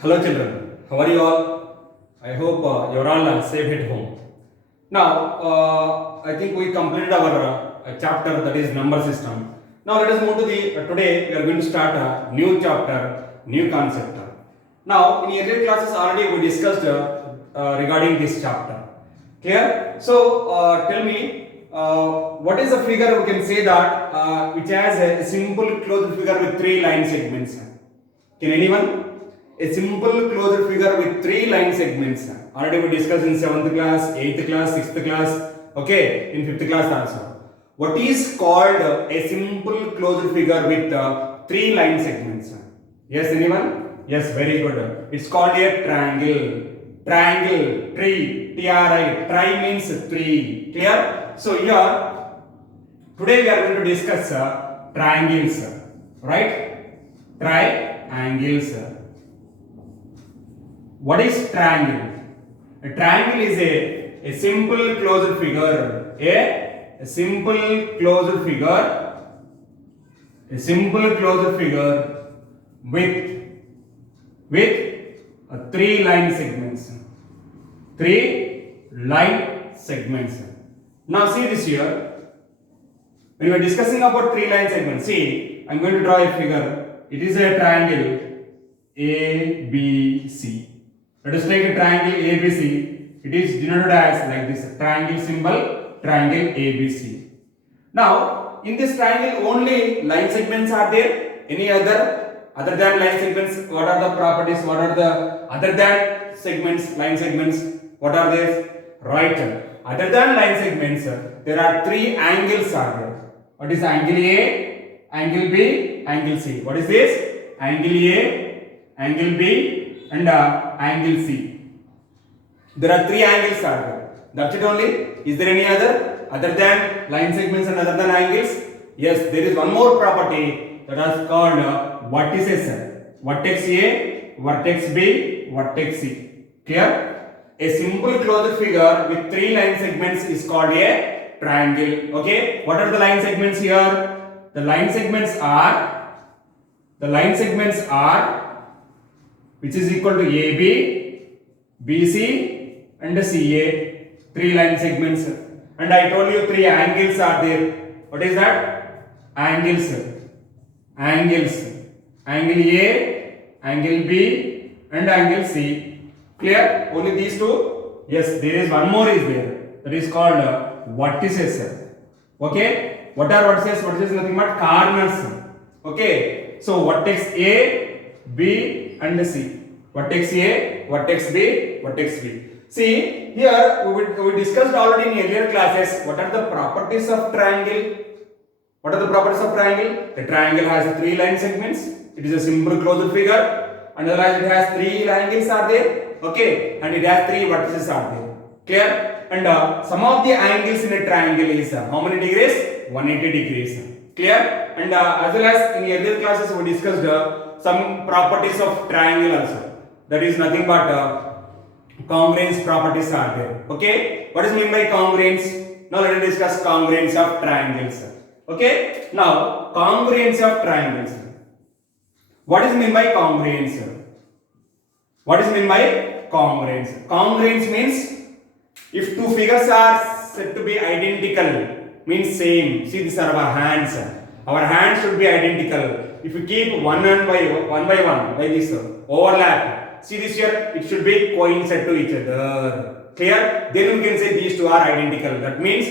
Hello children, how are you all? I hope you're all safe at home. Now, I think we completed our chapter, that is number system. Now let us move to the, today we are going to start a new chapter, new concept. Now in earlier classes already we discussed regarding this chapter. Clear? So tell me, what is the figure we can say that which has a simple closed figure with three line segments? Can anyone? A simple closed figure with three line segments. Already we discussed in 7th class, 8th class, 6th class, okay, in 5th class also. What is called a simple closed figure with three line segments? Yes, anyone? Yes, very good. It's called a triangle. Triangle, tree, T-R-I. Tri means three. Clear? So here, today we are going to discuss triangles, right? Triangles. What is triangle? A triangle is a simple closed figure. A simple closed figure. A simple closed figure with three line segments. Three line segments. Now see this here. When we are discussing about three line segments, see, I am going to draw a figure. It is a triangle ABC. Let us take a triangle ABC. It is denoted as like this, triangle symbol, triangle ABC. Now, in this triangle only line segments are there. Any other than line segments? What are the properties? What are the other than segments, line segments? What are they? Right. Other than line segments, there are three angles are there. What is angle A, angle B, angle C? What is this? Angle A, angle B, and angle C. There are three angles are there. That's it only. Is there any other than line segments and other than angles? Yes, there is one more property that is called vertices. Vertex A, vertex B, vertex C. Clear? A simple closed figure with three line segments is called a triangle. Okay? What are the line segments here? The line segments are which is equal to AB, BC and CA. Three line segments. And I told you three angles are there. What is that? Angles. Angle A, angle B and angle C. Clear? Only these two? Yes, there is one more is there. That is called vertices. Okay? What are vertices? Vertices is nothing but corners. Okay? So vertex A, B and C. Vertex A, vertex B, vertex B. See, here we discussed already in earlier classes what are the properties of triangle. What are the properties of triangle? The triangle has three line segments. It is a simple closed figure. And otherwise it has three angles are there. Okay, and it has three vertices are there. Clear? And some of the angles in a triangle is how many degrees? 180 degrees. Clear? And as well as in earlier classes we discussed some properties of triangle also. That is nothing but congruence properties are there. Okay? What is meant by congruence? Now let us discuss congruence of triangles. Okay? Now congruence of triangles. What is meant by congruence? What is meant by congruence? Congruence means if two figures are said to be identical, means same. See, these are our hands. Our hands should be identical. If you keep one by one like this, overlap. See this here, it should be coincide to each other. Clear? Then we can say these two are identical. That means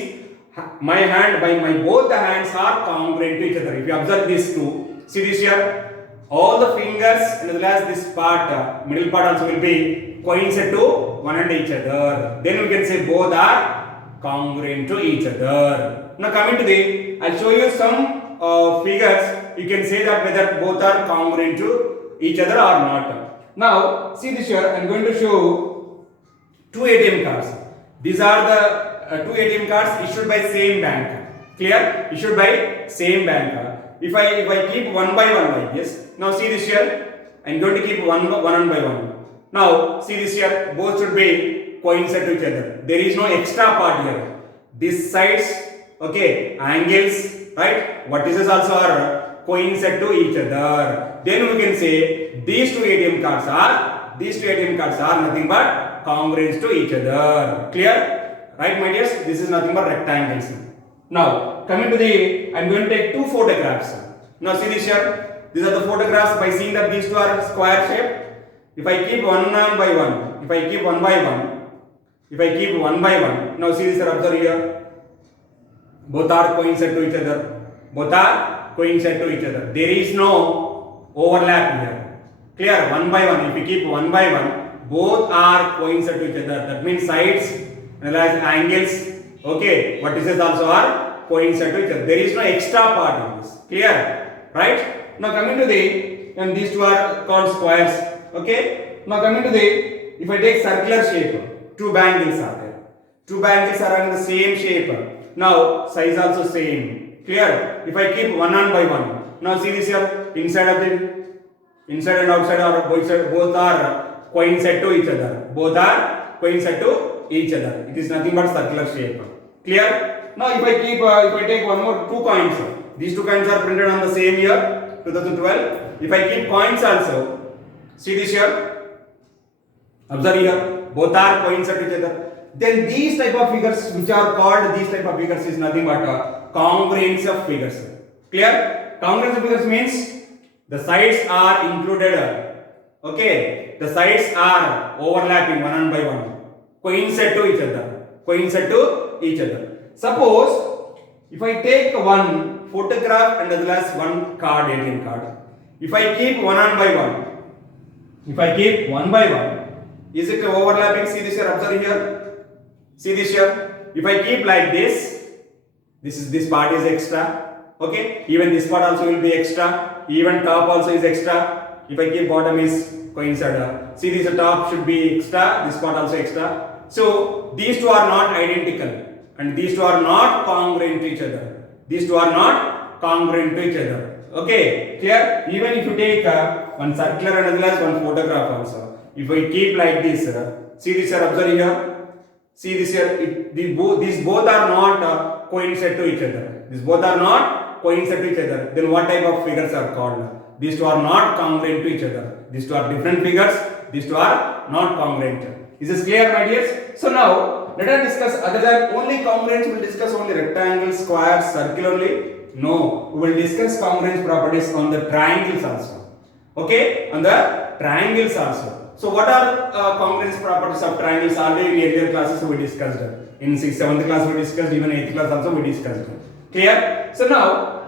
my hand, my both the hands are congruent to each other. If you observe these two, see this here. All the fingers as well as this part, middle part also will be coincide to one and each other. Then we can say both are congruent to each other. Now coming to the, I'll show you some figures. You can say that whether both are congruent to each other or not. Now see this here. I'm going to show two ATM cards. These are the two ATM cards issued by same bank. Clear? Issued by same bank. If I keep one by one like this, now see this here, I am going to keep one by one. Now see this here, both should be coincide to each other. There is no extra part here. These sides, okay, angles, right? Vertices also are coincide to each other. Then we can say these two ATM cards are these two ATM cards are nothing but congruent to each other. Clear? Right, my dears? This is nothing but rectangles. Now, coming to the, I'm going to take two photographs. Now, see this here. These are the photographs. By seeing that these two are square shape, if I keep one by one, if I keep one by one, if I keep one by one, now see this here, observe here. Both are coincide to each other. Both are coincide to each other. There is no overlap here. Clear? One by one. If we keep one by one, both are coincide to each other. That means sides as well as angles. Okay. Vertices also are coincide to each other. There is no extra part in this. Clear? Right? Now coming to the, and these two are called squares. Okay. Now coming to the, if I take circular shape, two bangles are there. Two bangles are in the same shape. Now size also same. Clear? If I keep one on by one. Now see this here. Inside of the, inside and outside are both are coincide to each other. Both are coincide to each other. It is nothing but circular shape. Clear? Now if I keep, if I take one more, two coins. These two coins are printed on the same year, 2012. If I keep coins also, see this here. Observe here. Both are coincide to each other. Then these type of figures, which are called these type of figures, is nothing but congruence of figures. Clear? Congruence of figures means the sides are included. Okay, the sides are overlapping one by one, coincide to each other. Coincide to each other. Suppose if I take one photograph and as well as one card, ATM card. If I keep one on by one, if I keep one by one, is it overlapping? See this here. Observe here. See this here. If I keep like this part is extra. Okay. Even this part also will be extra. Even top also is extra. If I keep bottom is coincide. See this top should be extra. This part also extra. So these two are not identical, and these two are not congruent to each other. These two are not congruent to each other. Okay. Clear? Even if you take one circular and as well as one photograph also. If I keep like this, see this here. Observe here. See this here, these both are not coincide to each other. These both are not coincide to each other. Then what type of figures are called? These two are not congruent to each other. These two are different figures. These two are not congruent. Is this clear, my dears? So now, let us discuss other than only congruence. We will discuss only rectangles, squares, circle only. No, we will discuss congruence properties on the triangles also. Okay, on the triangles also. So what are congruence properties of triangles? Already in earlier classes we discussed. In 6th, 7th class we discussed, even 8th class also we discussed. Clear? So now,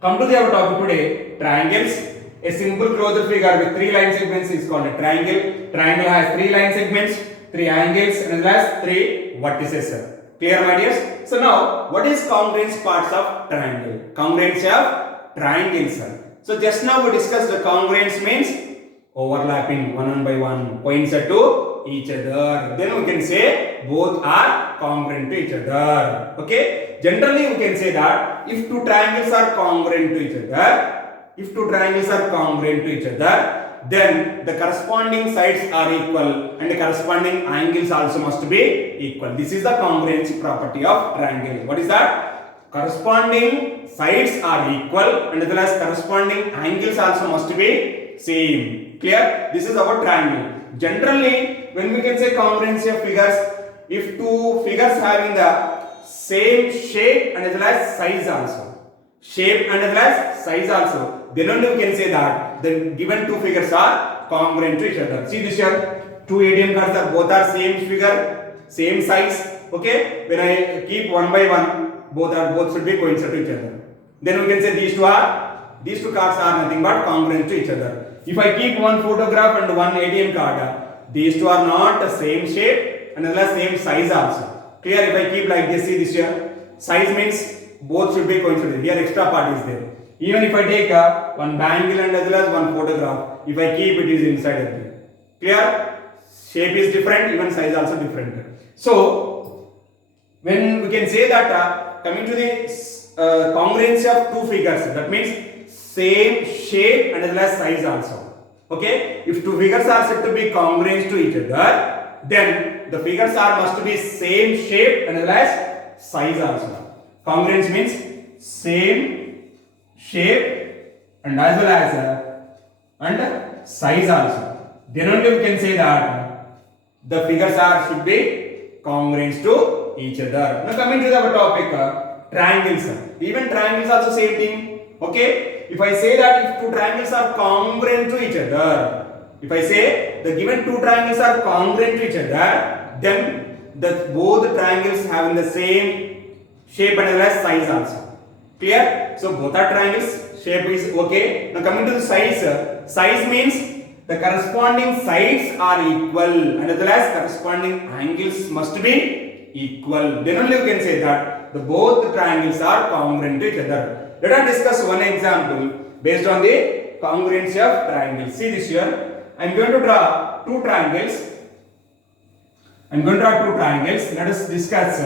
come to our topic today, triangles. A simple closed figure with 3 line segments is called a triangle. Triangle has 3 line segments, 3 angles and as well as 3 vertices. Clear, my dears? So now, what is congruence parts of triangle? Congruence of triangles. So just now we discussed the congruence means overlapping one by one, coincide to each other. Then we can say both are congruent to each other. Okay. Generally we can say that if two triangles are congruent to each other, then the corresponding sides are equal and the corresponding angles also must be equal. This is the congruence property of triangle. What is that? Corresponding sides are equal and as well as corresponding angles also must be same. Clear? This is our triangle. Generally, when we can say congruency of figures, if two figures having the same shape and as well as size also, then only we can say that the given two figures are congruent to each other. See this here, two ATM cards are both are same figure, same size. Okay, when I keep one by one, both should be coincide to each other. Then we can say these two cards are nothing but congruent to each other. If I keep one photograph and one ATM card, these two are not the same shape and as well as same size also. Clear? If I keep like this, see this here, size means both should be coincident. Here extra part is there. Even if I take one bangle and as well as one photograph, if I keep it is inside of it. Clear? Shape is different, even size also different. So when we can say that coming to the congruency of two figures, that means same shape and as well as size also. Okay, if two figures are said to be congruent to each other, then the figures are must be same shape and as well as size also. Congruence means same shape and as well as and size also. then only we can say that the figures are should be congruent to each other. Now coming to our topic, triangles. Even triangles also same thing. Okay, if I say that if two triangles are congruent to each other, if I say the given two triangles are congruent to each other, then the both triangles having the same shape and as well as size also. Clear? So both are triangles, shape is okay. Now coming to the size, size means the corresponding sides are equal and as well as corresponding angles must be equal. Then only you can say that the both triangles are congruent to each other. Let us discuss one example based on the congruency of triangles. See this here. I am going to draw two triangles. Let us discuss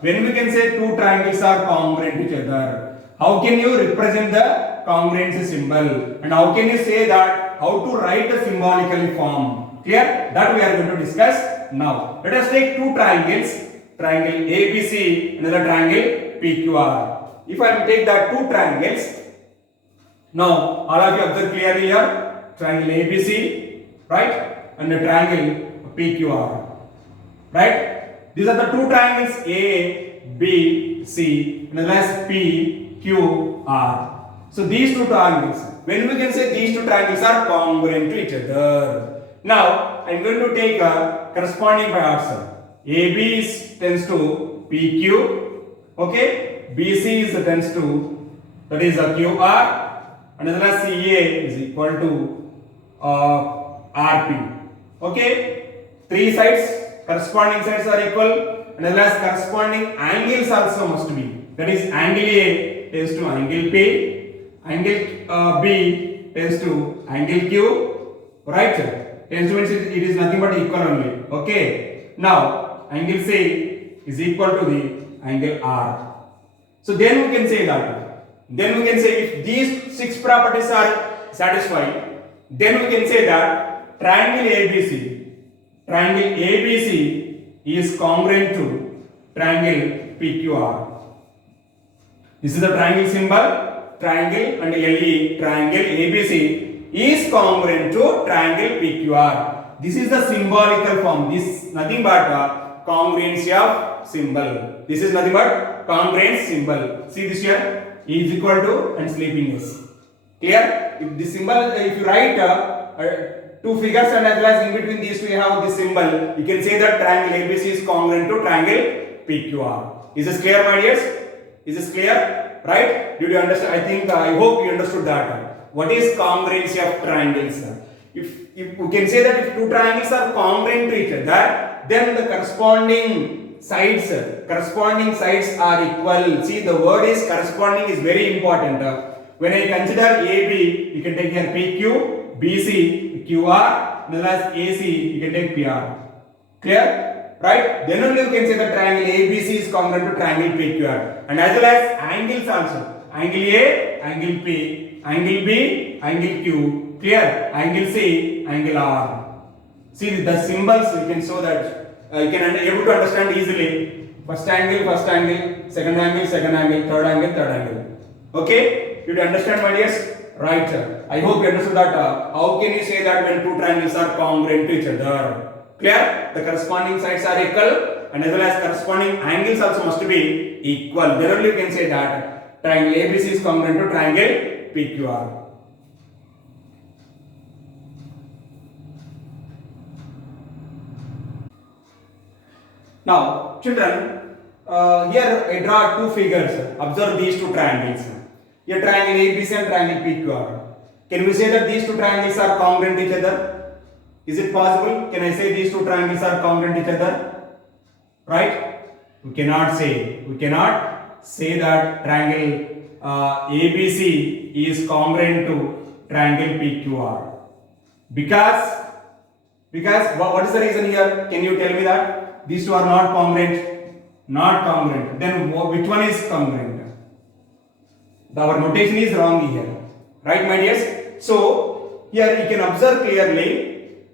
when we can say two triangles are congruent to each other. How can you represent the congruency symbol? And how can you say that? How to write the symbolically form? Clear? That we are going to discuss now. Let us take two triangles. Triangle ABC and another triangle PQR. If I take that two triangles, now all of you observe clearly here. Triangle ABC, right? And the triangle PQR. Right? These are the two triangles A, B, C, and as well as P, Q, R. So these two triangles, when we can say these two triangles are congruent to each other. Now I am going to take a corresponding parts. AB tends to PQ, okay? BC is tends to, that is a QR, and as well as CA is equal to RP. Okay? Three sides, corresponding sides are equal, and as well as corresponding angles also must be. That is angle A tends to angle P, angle B tends to angle Q, right? Tends to means it is nothing but equal only. Okay? Now angle C is equal to the angle R. So then we can say that. Then we can say if these six properties are satisfied, then we can say that triangle ABC is congruent to triangle PQR. This is the triangle symbol, triangle and LE, triangle ABC is congruent to triangle PQR. This is the symbolical form. This nothing but congruency of symbol. This is nothing but congruent symbol. See this here, E is equal to and sleeping is. Clear? If this symbol, if you write two figures and as well as in between these two you have this symbol, you can say that triangle ABC is congruent to triangle PQR. Is this clear, my dears? Is this clear? Right? Did you understand? I think I hope you understood that. What is congruency of triangles? If we can say that if two triangles are congruent to each other, then the corresponding sides are equal. See, the word is corresponding is very important. When I consider AB, you can take here PQ, BC, QR, as well as AC, you can take PR. Clear? Right? Then only you can say the triangle ABC is congruent to triangle PQR. And as well as angles also. Angle A, angle P, angle B, angle Q. Clear? Angle C, angle R. See the symbols, you can show that you can able to understand easily. First angle, second angle, third angle. Okay? Did you understand, my dears? Right. I hope you understood that. How can you say that when two triangles are congruent to each other? Clear? The corresponding sides are equal and as well as corresponding angles also must be equal. Then only you can say that triangle ABC is congruent to triangle PQR. Now, children, here I draw two figures. Observe these two triangles. Here triangle ABC and triangle PQR. Can we say that these two triangles are congruent to each other? Is it possible? Can I say these two triangles are congruent to each other? Right? We cannot say. We cannot say that triangle ABC is congruent to triangle PQR. Because what is the reason here? Can you tell me that? These two are not congruent. Not congruent. Then which one is congruent? Our notation is wrong here. Right, my dears? So, here you can observe clearly.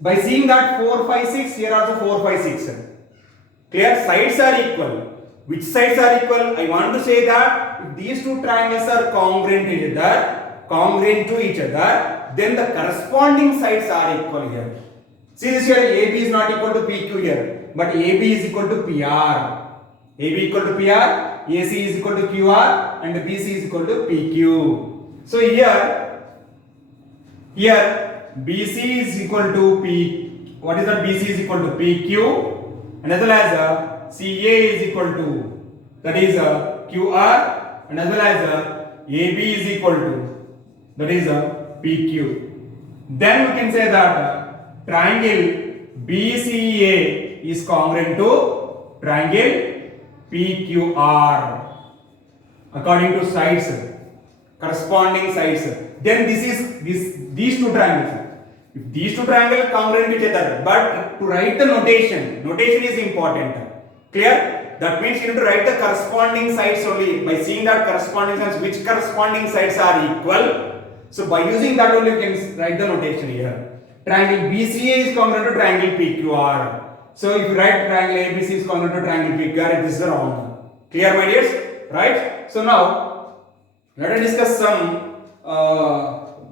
By seeing that 4, 5, 6, here also 4, 5, 6. Clear? Sides are equal. Which sides are equal? I want to say that if these two triangles are congruent to each other, congruent to each other, then the corresponding sides are equal here. See this here, AB is not equal to PQ here, but AB is equal to PR. AB equal to PR, AC is equal to QR, and BC is equal to PQ. So here BC is equal to P. What is that? BC is equal to PQ, and as well as CA is equal to, that is QR, and as well as AB is equal to, that is PQ. Then we can say that triangle BCA is congruent to triangle PQR according to sides, corresponding sides. Then these two triangles. If these two triangles congruent each other, but to write the notation is important. Clear? That means you need to write the corresponding sides only by seeing that corresponding sides, which corresponding sides are equal. So by using that only you can write the notation here. Triangle BCA is congruent to triangle PQR. So if you write triangle ABC is congruent to triangle PQR, this is wrong. Clear, my dears? Right? So now let us discuss some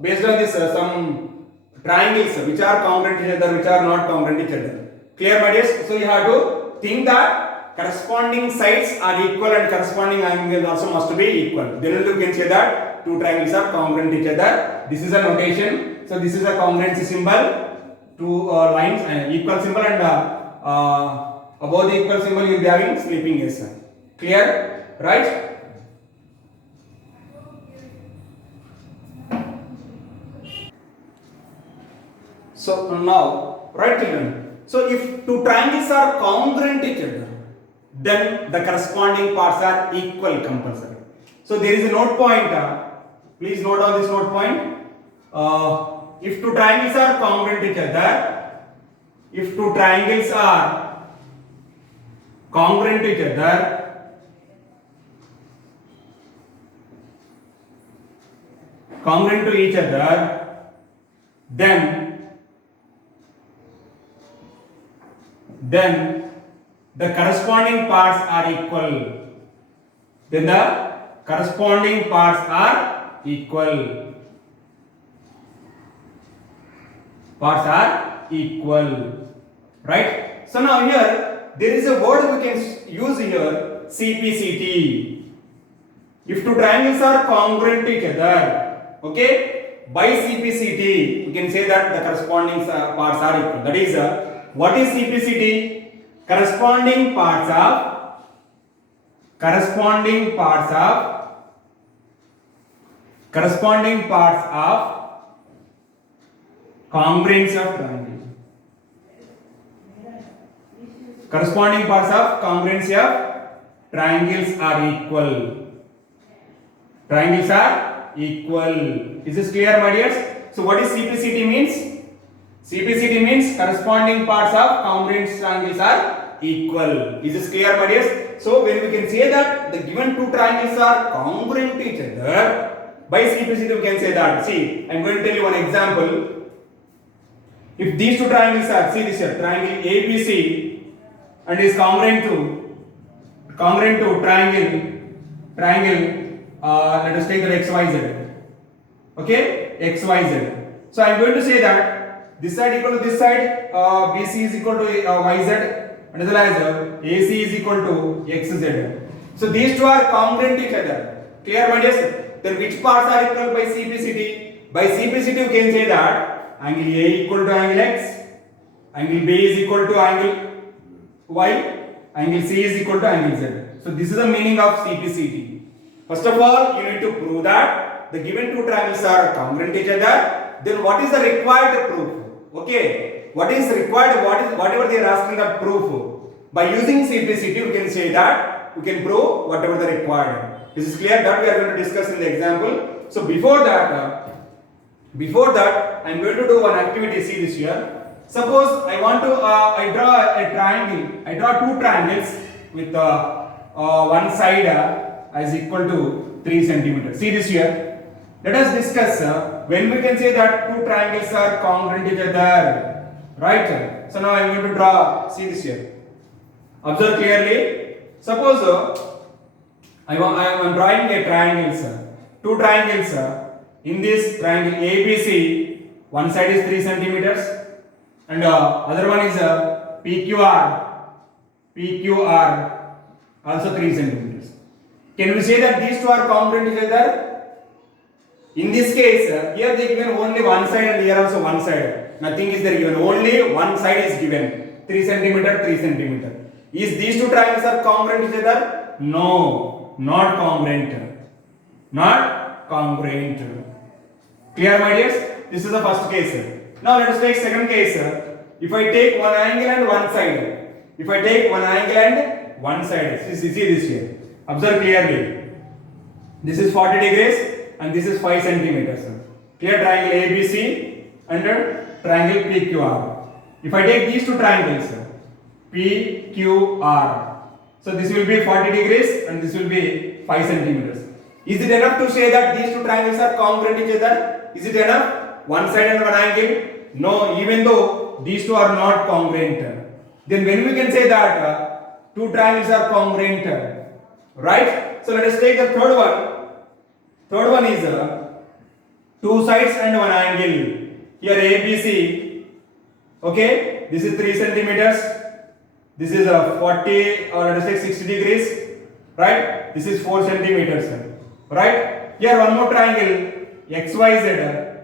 based on this some triangles which are congruent each other, which are not congruent each other. Clear, my dears? So you have to think that corresponding sides are equal and corresponding angles also must be equal. Then you can say that two triangles are congruent each other. This is a notation. So this is a congruency symbol. Two lines and equal symbol, and above the equal symbol you will be having sleeping S. Clear? Right? So now, right children, so if two triangles are congruent each other, then the corresponding parts are equal compulsory. So there is a note point, please note on this note point. If two triangles are congruent each other, if two triangles are congruent each other, congruent to each other, then the corresponding parts are equal. Then the corresponding parts are equal. Parts are equal. Right? So now here there is a word we can use here, CPCT. If two triangles are congruent to each other, okay, by CPCT we can say that the corresponding parts are equal. That is what is CPCT? Corresponding parts of congruence of triangle. Corresponding parts of congruency of triangles are equal. Triangles are equal. Is this clear, my dears? So what is CPCT means? CPCT means corresponding parts of congruent triangles are equal. Is this clear, my dears? So when we can say that the given two triangles are congruent to each other, by CPCT we can say that. See, I am going to tell you one example. If these two triangles are, see this here, triangle ABC and is congruent to triangle, let us take that XYZ. Okay, XYZ. So I am going to say that this side equal to this side, BC is equal to YZ, and as well as AC is equal to XZ. So these two are congruent to each other. Clear, my dears? Then which parts are equal by CPCT? By CPCT you can say that angle A equal to angle X, angle B is equal to angle Y, angle C is equal to angle Z. So this is the meaning of CPCT. First of all, you need to prove that the given two triangles are congruent to each other. Then what is the required proof? Okay, what is required? Whatever they are asking that proof. By using CPCT, we can say that we can prove whatever the required. This is clear. That we are going to discuss in the example. So before that, I am going to do one activity. See this here. Suppose I want to I draw a triangle. I draw two triangles with one side as equal to 3 centimeters. See this here. Let us discuss when we can say that two triangles are congruent each other. Right? So now I am going to draw. See this here. Observe clearly. Suppose I am drawing a triangle, sir. Two triangles in this triangle ABC, one side is 3 centimeters and other one is PQR also 3 centimeters. Can we say that these two are congruent each other? In this case, here they given only one side and here also one side. Nothing is there given. Only one side is given. 3 centimeter, 3 centimeter. Is these two triangles are congruent each other? No, not congruent. Not congruent. Clear, my dears? This is the first case. Now let us take second case. If I take one angle and one side. If I take one angle and one side. See this here. Observe clearly. This is 40 degrees and this is 5 centimeters. Clear, triangle ABC and triangle PQR. If I take these two triangles, PQR, so this will be 40 degrees and this will be 5 centimeters. Is it enough to say that these two triangles are congruent each other? Is it enough? One side and one angle? No, even though these two are not congruent. Then when we can say that two triangles are congruent, right? So let us take the third one. Third one is two sides and one angle. Here ABC. Okay, this is 3 centimeters. This is 40 or let us say 60 degrees. Right? This is 4 centimeters. Right? Here one more triangle XYZ.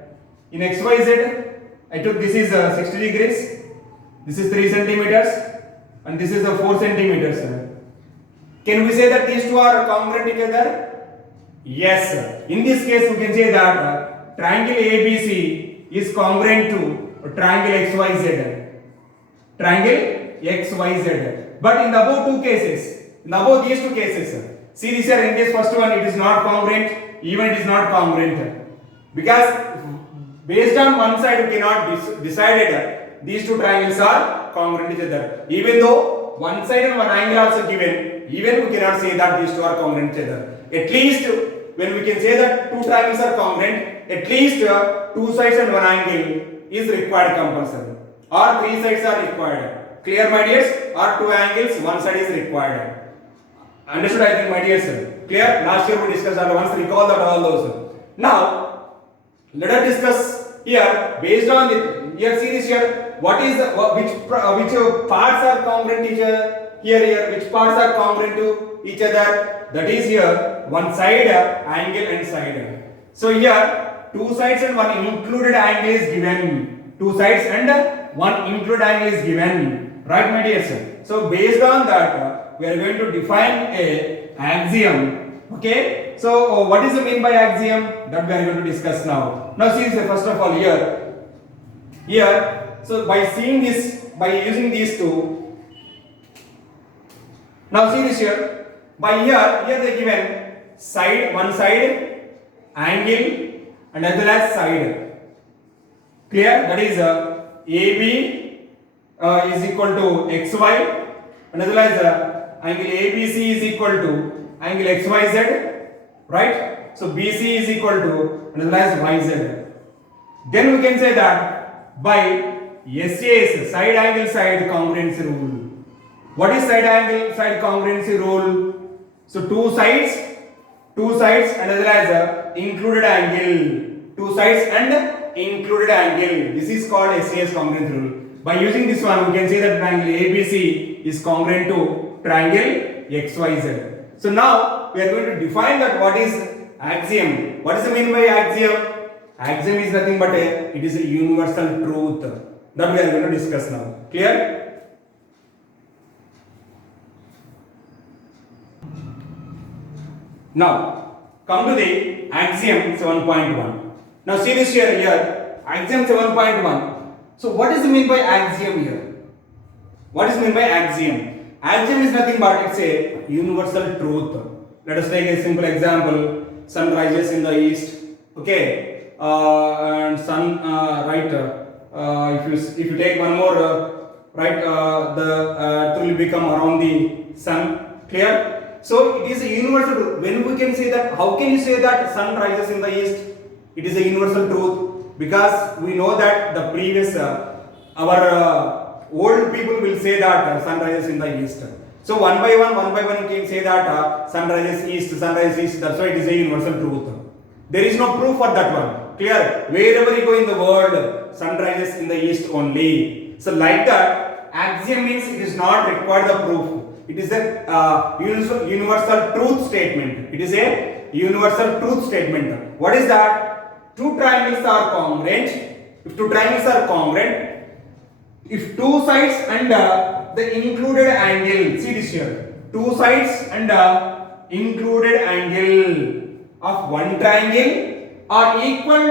In XYZ, I took this is 60 degrees. This is 3 centimeters. And this is 4 centimeters. Can we say that these two are congruent each other? Yes. In this case, we can say that triangle ABC is congruent to triangle XYZ. Triangle XYZ. But in the above two cases, these two cases, see this here in this first one, it is not congruent, even it is not congruent. Because based on one side, we cannot decide these two triangles are congruent each other. Even though one side and one angle also given, even we cannot say that these two are congruent each other. At least when we can say that two triangles are congruent, at least two sides and one angle is required compulsory. Or three sides are required. Clear, my dears? Or two angles, one side is required. Understood, I think, my dears? Clear? Last year we discussed all once, recall that all those. Now, let us discuss here based on it. Here, see this here. What is the, which parts are congruent each other? Here, which parts are congruent to each other? That is here one side, angle and side. So here two sides and one included angle is given. Two sides and one included angle is given. Right, my dears? So based on that, we are going to define a axiom. Okay. So what is the mean by axiom? That we are going to discuss now. Now see this first of all here. So by seeing this, by using these two. Now see this here. By here they given side, one side, angle and as well as side. Clear? That is AB is equal to XY and as well as angle ABC is equal to angle XYZ. Right? So BC is equal to and as well as YZ. Then we can say that by SAS, side angle side congruency rule. What is side angle side congruency rule? So two sides and as well as included angle. Two sides and included angle. This is called SAS congruency rule. By using this one, we can say that triangle ABC is congruent to triangle XYZ. So now we are going to define that what is axiom. What is the meaning by axiom? Axiom is nothing but it is a universal truth that we are going to discuss now. Clear? Now, come to the axiom 7.1. Now, see this here, axiom 7.1. So, what is the mean by axiom here? What is mean by axiom? Axiom is nothing but it's a universal truth. Let us take a simple example. Sun rises in the east. Okay, and sun if you take one more the earth will become around the sun. Clear? So it is a universal truth. When we can say that, how can you say that sun rises in the east? It is a universal truth because we know that the previous our old people will say that sun rises in the east. So one by one you can say that sun rises east. That's why it is a universal truth. There is no proof for that one. Clear? Wherever you go in the world, sun rises in the east only. So like that, axiom means it is not required the proof. It is a universal truth statement. It is a universal truth statement. What is that? Two triangles are congruent. If two triangles are congruent, if two sides and the included angle, see this here, two sides and included angle of one triangle are equal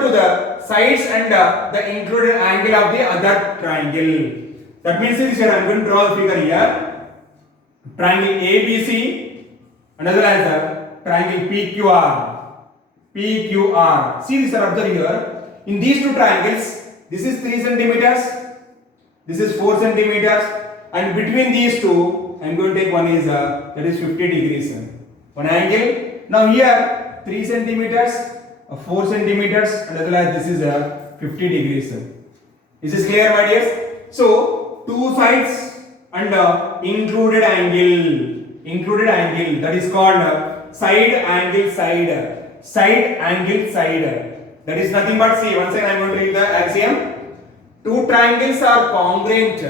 to the sides and the included angle of the other triangle. That means this here I am going to draw the figure here. Triangle ABC and as well as triangle PQR. See this here, observe here. In these two triangles, this is 3 centimeters, this is 4 centimeters, and between these two, I am going to take one is that is 50 degrees. One angle. Now here 3 centimeters, 4 centimeters, and as well as this is 50 degrees. Is this clear, my dears? So two sides and included angle that is called side angle side. That is nothing but, see, once again I am going to read the axiom. Two triangles are congruent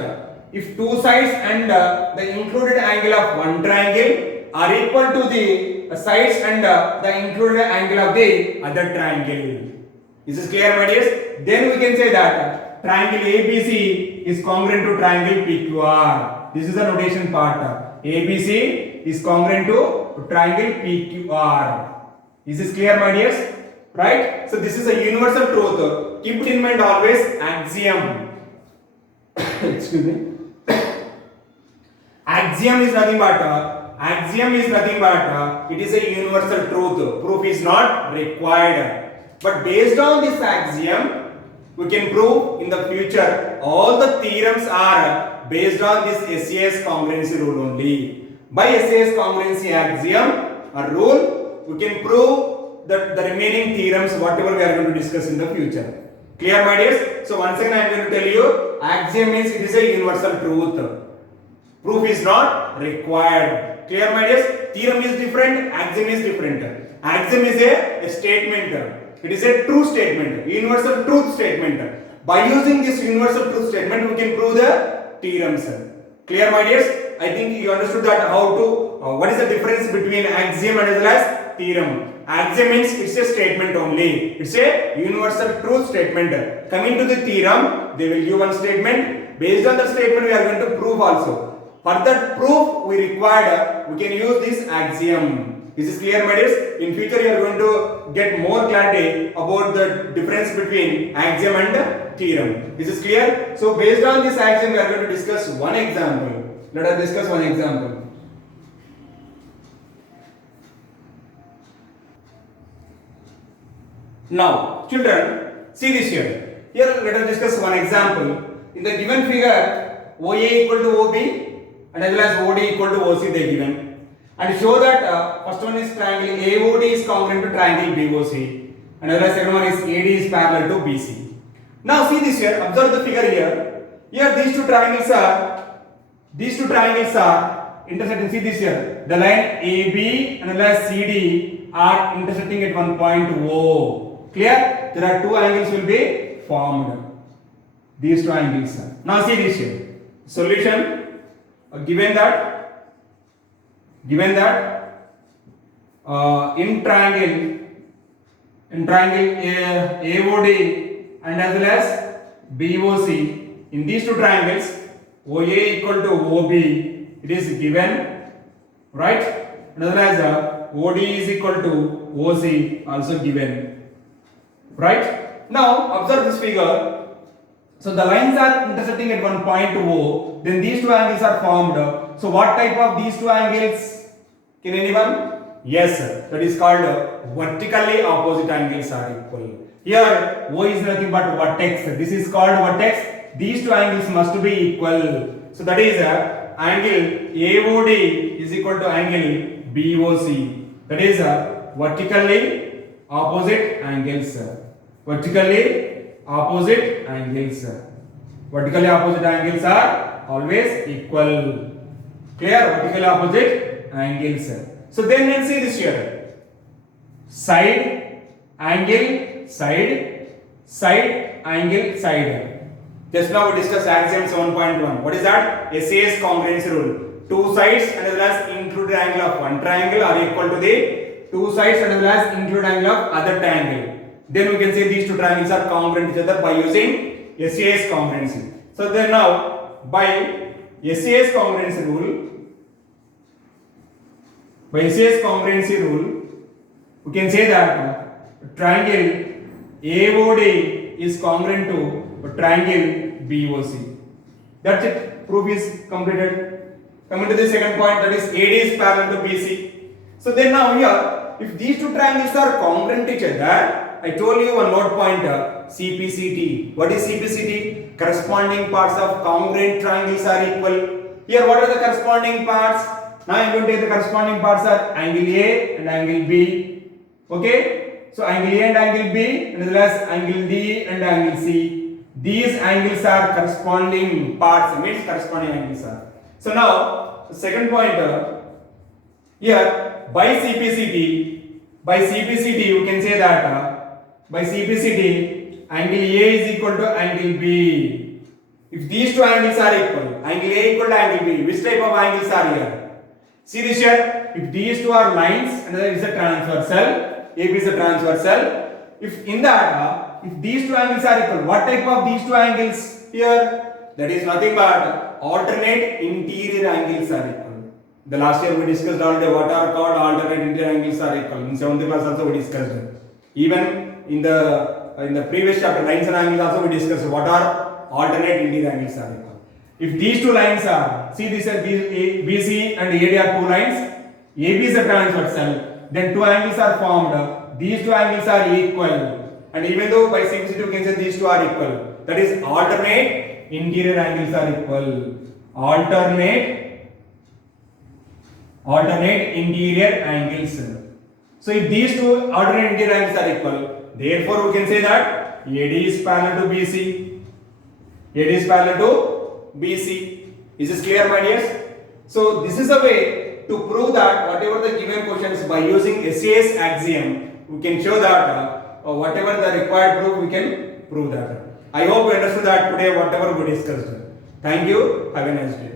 if two sides and the included angle of one triangle are equal to the sides and the included angle of the other triangle. Is this clear, my dears? Then we can say that triangle ABC is congruent to triangle PQR. This is the notation part. ABC is congruent to triangle PQR. Is this clear, my dears? Right? So this is a universal truth. Keep it in mind always, axiom. Excuse me. Axiom is nothing but it is a universal truth. Proof is not required. But based on this axiom, we can prove in the future all the theorems are based on this SAS congruency rule only. By SAS congruency axiom or rule, we can prove the remaining theorems whatever we are going to discuss in the future. Clear, my dears? So once again I am going to tell you, axiom means it is a universal truth. Proof is not required. Clear, my dears? Theorem is different, axiom is different. Axiom is a statement. It is a true statement, universal truth statement. By using this universal truth statement, we can prove the theorems. Clear, my dears? I think you understood that how to, what is the difference between axiom and as well as theorem. Axiom means it's a statement only. It's a universal truth statement. Coming to the theorem, they will give one statement. Based on that statement, we are going to prove also. For that proof, we can use this axiom. Is this clear, my dears? In future, you are going to get more clarity about the difference between axiom and theorem. Is this clear? So, based on this axiom, we are going to discuss one example. Let us discuss one example. Now, children, see this here. Here, let us discuss one example. In the given figure, OA equal to OB and as well as OD equal to OC they given. And show that first one is triangle AOD is congruent to triangle BOC and as well as second one is AD is parallel to BC. Now, see this here. Observe the figure here. Here, these two triangles are intersecting. See this here. The line AB and as well as CD are intersecting at one point O. Clear? There are two angles will be formed. These two angles. Now see this here. Solution. Given that in triangle AOD and as well as BOC, in these two triangles OA equal to OB, it is given, right? And as well as OD is equal to OC also given, right? Now observe this figure. So the lines are intersecting at one point O, then these two angles are formed. So what type of these two angles? Can anyone? Yes, that is called vertically opposite angles are equal. Here O is nothing but vertex. This is called vertex. These two angles must be equal. So that is angle AOD is equal to angle BOC. That is vertically opposite angles. Vertically opposite angles. Vertically opposite angles are always equal. Clear? Vertically opposite angles. So then let's see this here. side, angle, side, angle, side. Just now we discussed axiom 7.1. What is that? SAS congruency rule. Two sides and as well as included angle of one triangle are equal to the two sides and as well as included angle of other triangle. Then we can say these two triangles are congruent to each other by using SAS congruency. So then now by SAS congruency rule, we can say that triangle AOD is congruent to triangle BOC. That's it. Proof is completed. Coming to the second point, that is AD is parallel to BC. So then now here, if these two triangles are congruent to each other, I told you one note pointer, CPCT. What is CPCT? Corresponding parts of congruent triangles are equal. Here, what are the corresponding parts? Now I am going to take the corresponding parts are angle A and angle B. Okay? So angle A and angle B, and as well as angle D and angle C. These angles are corresponding parts, means corresponding angles are. So now, the second point here by CPCT, you can say that by CPCT, angle A is equal to angle B. If these two angles are equal, angle A equal to angle B, which type of angles are here? See this here. If these two are lines, another is a transversal, AB is a transversal. If in that, if these two angles are equal, what type of these two angles here? That is nothing but alternate interior angles are equal. The last year we discussed already what are called alternate interior angles are equal. In 7th class also we discussed it. Even in the previous chapter lines and angles also we discussed what are alternate interior angles are equal. If these two lines are, see this is BC and AD are two lines, AB is a transversal, then two angles are formed, these two angles are equal, and even though by CPCT you can say these two are equal, that is alternate interior angles are equal. Alternate interior angles. So if these two alternate interior angles are equal, therefore we can say that AD is parallel to BC. AD is parallel to BC. Is this clear, my dears? So this is a way to prove that whatever the given questions by using SAS axiom, we can show that whatever the required proof we can prove that. I hope you understood that today whatever we discussed. Thank you. Have a nice day.